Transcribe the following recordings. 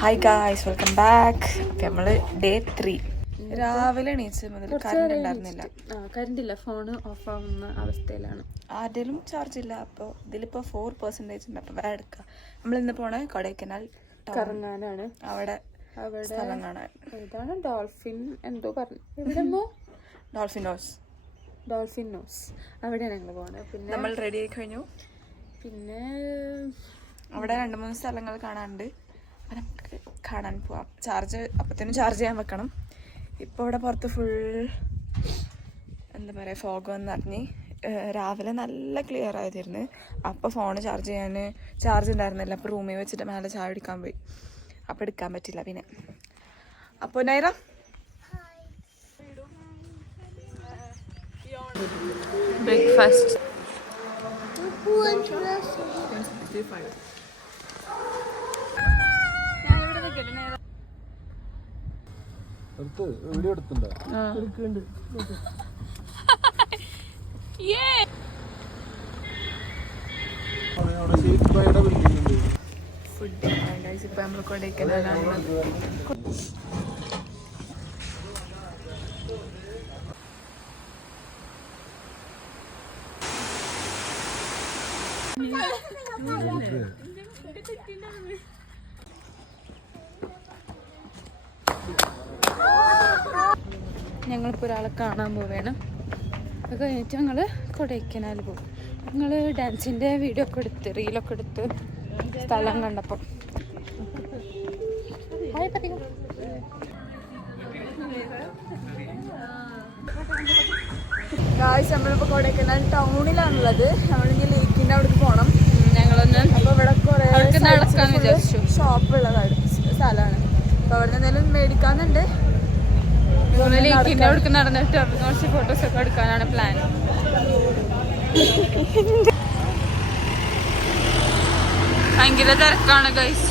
Hi guys, welcome back. അപ്പം നമ്മൾ day 3 രാവിലെ എണീച്ച് മുതൽ കറണ്ട് ഉണ്ടായിരുന്നില്ല. കറണ്ടില്ല, ഫോണ് ഓഫ് ആവുന്ന അവസ്ഥയിലാണ്. ആരുടെയും ചാർജ് ഇല്ല. അപ്പോൾ ഇതിലിപ്പോൾ 4% ഉണ്ട്. അപ്പോൾ വേറെ എടുക്കുക. നമ്മളിന്ന് പോണ കൊടൈക്കനാൽ കറങ്ങാനാണ്. അവിടെ സ്ഥലം കാണാൻ. ഏതാണ് ഡോൾഫിൻ എന്തോ പറഞ്ഞു, എവിടെന്നോ ഡോൾഫിൻ നോസ് അവിടെയാണ് ഞങ്ങൾ പോകുന്നത്. പിന്നെ നമ്മൾ റെഡി ആയി കഴിഞ്ഞു. പിന്നെ അവിടെ 2-3 സ്ഥലങ്ങൾ കാണാനുണ്ട്. അപ്പം നമുക്ക് കാണാൻ പോവാം. ചാർജ് അപ്പത്തേനും ചാർജ് ചെയ്യാൻ വെക്കണം. ഇപ്പോൾ ഇവിടെ പുറത്ത് ഫുൾ എന്താ പറയുക, ഫോഗ് വന്ന് അറിഞ്ഞ് രാവിലെ നല്ല ക്ലിയർ ആയതായിരുന്നു. അപ്പോൾ ഫോണ് ചാർജ് ഉണ്ടായിരുന്നില്ല. അപ്പോൾ റൂമിൽ വെച്ചിട്ട് മേലെ ചായ എടുക്കാൻ പോയി. അപ്പോൾ എടുക്കാൻ പറ്റില്ല. പിന്നെ അപ്പോൾ നൈറ ബ്രേക്ക്ഫാസ്റ്റ് വീഡിയോ എടുത്തുണ്ടോ? ഫുഡ് ഇപ്പം നമ്മൾ കൊടൈക്കനാലാണ്. ഞങ്ങളിപ്പോൾ ഒരാളെ കാണാൻ പോവുകയാണ്. അത് കഴിഞ്ഞിട്ട് ഞങ്ങൾ കൊടൈക്കനാൽ പോകും. ഞങ്ങൾ ഡാൻസിൻ്റെ വീഡിയോ ഒക്കെ എടുത്ത് റീലൊക്കെ എടുത്ത് സ്ഥലം കണ്ടപ്പോൾ ഗായ്സ്, നമ്മളിപ്പോൾ കൊടൈക്കനാൽ ടൗണിലാണുള്ളത്. നമ്മളിനി ലേക്കിൻ്റെ അവിടേക്ക് പോകണം. ഞങ്ങളൊന്ന് അപ്പോൾ ഇവിടെ കുറേ നടക്കാന്ന് വിചാരിച്ചു. ഷോപ്പുള്ളതാണ് സ്ഥലമാണ്. അപ്പോൾ അവിടെ നിന്ന് എന്തെങ്കിലും മേടിക്കാന്നുണ്ട്. ലേക്കിൻ്റെ അവിടേക്ക് നടന്നിട്ട് കുറച്ച് ഫോട്ടോസൊക്കെ എടുക്കാനാണ് പ്ലാൻ. ഭയങ്കര തിരക്കാണ് ഗൈസ്.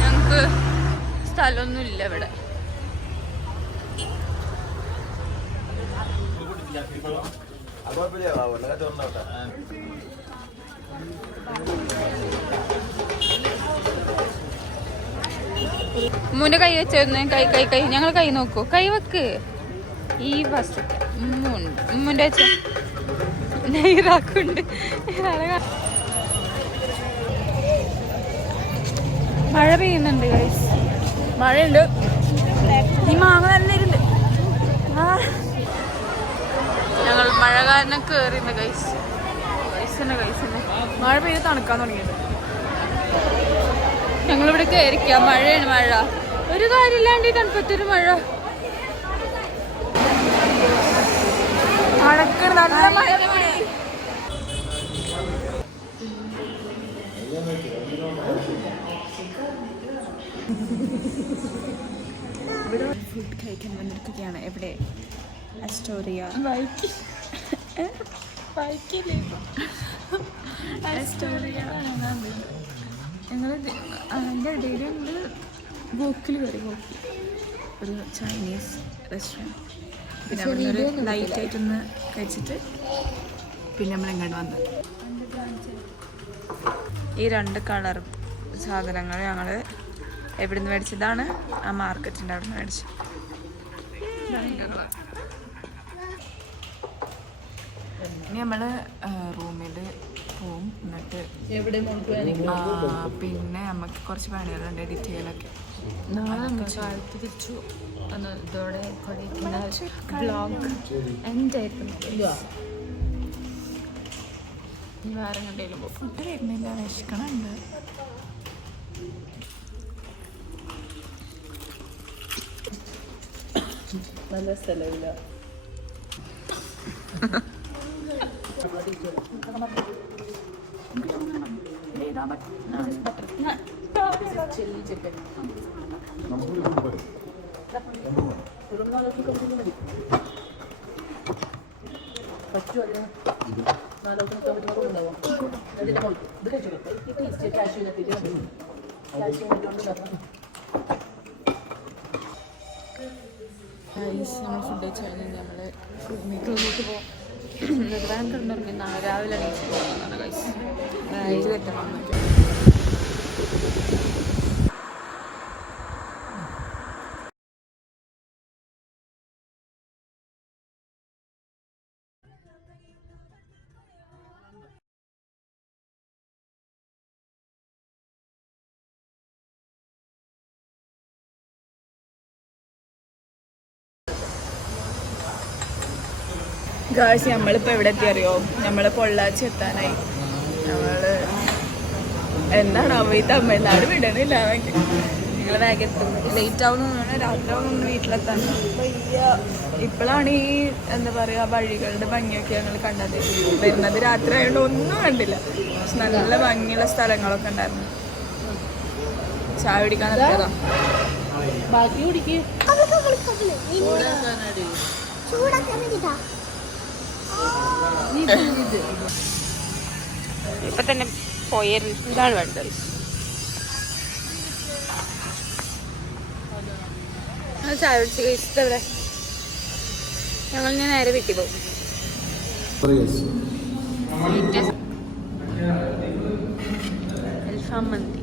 ഞങ്ങൾക്ക് സ്ഥലമൊന്നുമില്ല ഇവിടെ. മുന്നേ കൈ വെച്ചായിരുന്നു. കൈ ഞങ്ങൾ കൈ നോക്കൂ. കൈ വെക്ക്. ഈ ഫസ്റ്റ് മുന്നേ വെച്ച നെയ്റാക്കുണ്ട്. മഴ പെയ്യുന്നുണ്ട് ഗൈസ്. മഴയുണ്ട്. ഈ മാങ്ങ നല്ല ഇരുണ്ട്. ഞങ്ങൾ മഴ കാരണം കേറിണ്ട് ഗൈസ്. മഴ പെയ്ത് തണുക്കാൻ തുടങ്ങിയത്. ഞങ്ങളിവിടെ കയറിക്കാം. മഴയാണ്. മഴ ഒരു കാര്യമില്ലാണ്ട് ഈ തണുപ്പത്തൊരു മഴ. നല്ല മഴ. ഇവിടെ ഫുഡ് കഴിക്കാൻ വന്നിരിക്കുകയാണ്. എവിടെ? അസ്റ്റോറിയ. ഞങ്ങൾ അതിൻ്റെ ഇടയിൽ ഞങ്ങൾ വോക്കിൽ കയറി. വോക്കി ഒരു ചൈനീസ് റെസ്റ്റോറൻറ്റ്. പിന്നെ അവിടെ ഒരു ലൈറ്റായിട്ടൊന്ന് കഴിച്ചിട്ട് പിന്നെ നമ്മൾ ഇങ്ങോട്ട് വന്നു. ഈ 2 കളർ സാധനങ്ങൾ ഞങ്ങൾ എവിടെ നിന്ന് മേടിച്ചതാണ്? ആ മാർക്കറ്റിൻ്റെ അവിടെ നിന്ന് മേടിച്ചു. ഇനി നമ്മൾ റൂമിൽ പോവും. എന്നിട്ട് പിന്നെ നമുക്ക് കുറച്ച് പണികളുണ്ട്, എഡിറ്റ് ചെയ്യലൊക്കെ. നാളെ കാലത്ത് തിരിച്ചു ഇതോടെ കൊടൈക്കനാൽ ബ്ലോഗ് എൻഡ് ആയിരുന്നു. വേറെ എങ്ങോട്ടേലും പോകും. ഫുഡ് വരുന്നില്ല, വിശക്കണുണ്ട്. നല്ല സ്ഥലമില്ല. ചില്ലി ചിക്കൻ പറ്റുമോ? അതിന് 4 ഉണ്ടാവും. അതിൻ്റെ മുകളിൽ ഇത് കഴിച്ചു ടേസ്റ്റ് കാഷ്യൂ നട്ടിട്ട് കാഷ്യൂ നട്ടുകൊണ്ട് നമ്മൾ ഫുഡ് വെച്ച് കഴിഞ്ഞ് നമ്മൾ റൂമിലേക്ക് പോകാം. വേഗം കിടന്നുറങ്ങി നാളെ രാവിലെ എണീച്ച് പോകാമെന്നാണ് ഗൈസ്. ഇത് പറ്റണം. ഗായ്സ് നമ്മളിപ്പോൾ എവിടെ എത്തി അറിയോ? നമ്മൾ പൊള്ളാച്ചി എത്താനായി. നമ്മള് എന്താണ് അവ ഈ തമിഴ്നാട് വിടണില്ല. നിങ്ങൾ വേഗം എത്തും. ലേറ്റ് ആവുന്ന രാത്രി ആവുന്ന വീട്ടിലെത്താൻ. ഇപ്പോഴാണ് ഈ എന്താ പറയുക വഴികളുടെ ഭംഗിയൊക്കെ ഞങ്ങൾ കണ്ടത്. വരുന്നത് രാത്രി ആയതുകൊണ്ട് ഒന്നും കണ്ടില്ല. പക്ഷെ നല്ല ഭംഗിയുള്ള സ്ഥലങ്ങളൊക്കെ ഉണ്ടായിരുന്നു. ചായ പിടിക്കാൻ നിർത്തിയതാ. ബാക്കി കുടിക്ക്. ഇപ്പൊ തന്നെ പോയായിരുന്നു. ഇതാണ് വേണ്ടത്. ചായ പിടിച്ച് കഴിച്ചത് ഞങ്ങൾ ഞാൻ നേരെ വീട്ടിൽ പോകും. അൽഫാം മന്തി